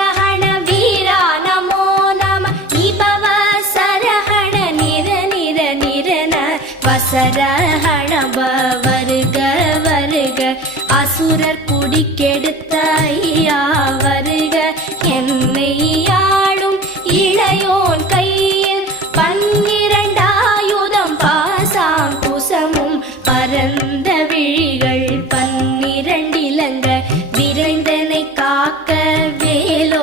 அரஹண வீரா நமோ நம நிபவ சரஹண நிர நிர நிரன வசரஹண வருக வருக அசுரர் குடிக்கெடுத்த